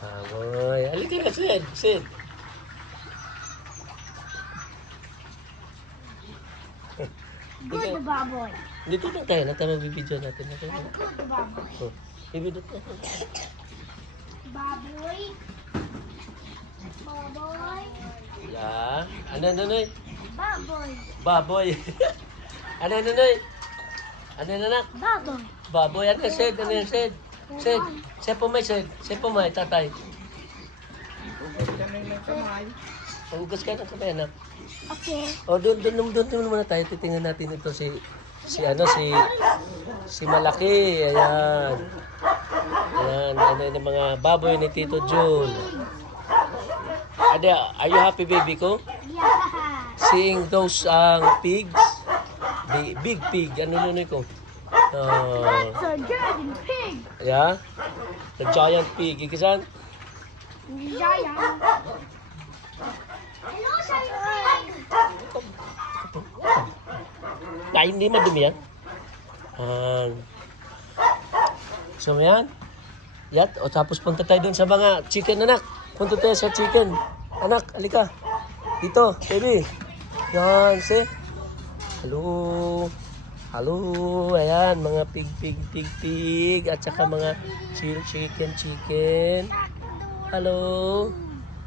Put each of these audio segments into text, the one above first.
Baboy. Halika na, Sid. Sid. Good baboy. Dito na tayo. Natin magbibideo natin. Good baboy. Oh, ibidot na. Baboy. Baboy. Yeah. Ano, Noy? Baboy. Baboy. Ano, Noy? Ano, anak? Baboy. Baboy. Ano, Sid? Ano yan, Sid? Sid. Sid po may, Sid. Sid po may, tatay. Hugas ka ng kamay, anak. Okay. O, doon muna tayo. Titingnan natin ito si Malaki. Ayan. Ayan. Ano yung mga baboy ni Tito Jun. Are you happy, baby ko? Yeah. Seeing those pigs? Big pig. Ano nunoy ko? That's a giant pig. Yeah? The giant pig. Ikasan? Giant. Hello, giant pig. Ay, hindi madumi yan. So, yan. Yat. O, tapos punta tayo dun sa mga chicken, anak. Punta tayo sa chicken. Anak, alika. Dito, baby. Yan, see? Hello. Hello. Ayan, mga pig. At saka mga chicken. Hello.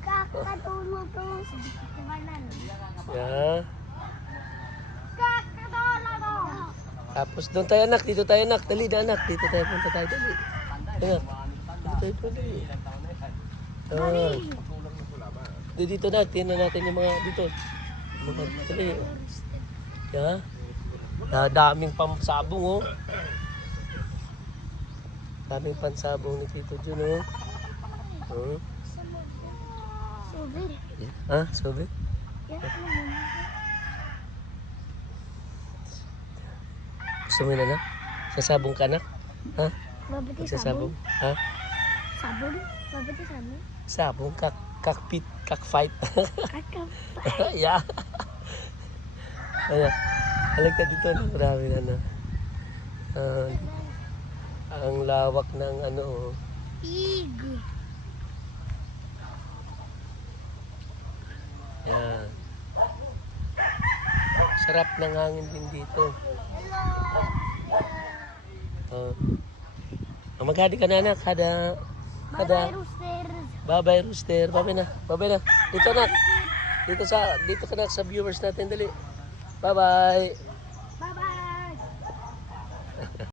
Kakatulog to. Yeah. Kakatulog. Tapos doon tayo, anak. Dito tayo, anak. Dali na, anak. Dito tayo, punta tayo. Dali. Anak. Dito tayo, dali. Dito na. Tingnan natin yung mga dito. Mga dali. Yeah. Daming pansabong, oh. Daming pansabong ni Tito Jun, oh. Oh. Subir. Ha? Sobe? Gusto mo na, anak? Sasabong ka, anak? Ha? Mabiti Magsasabong? sabon. Ha? Sabon? Mabiti sabon. Sabong, kakfight. Kakap. Yeah. Ayan. Halag ka dito, no? Marami na, no? Ang lawak ng ano, oh. Pig. Yan. Sarap ng hangin din dito. Maghadi ka na, anak. Hada. Rooster. Bye-bye, rooster. Bye-bye na. Dito, anak. Dito ka na sa viewers natin. Dali. Bye-bye.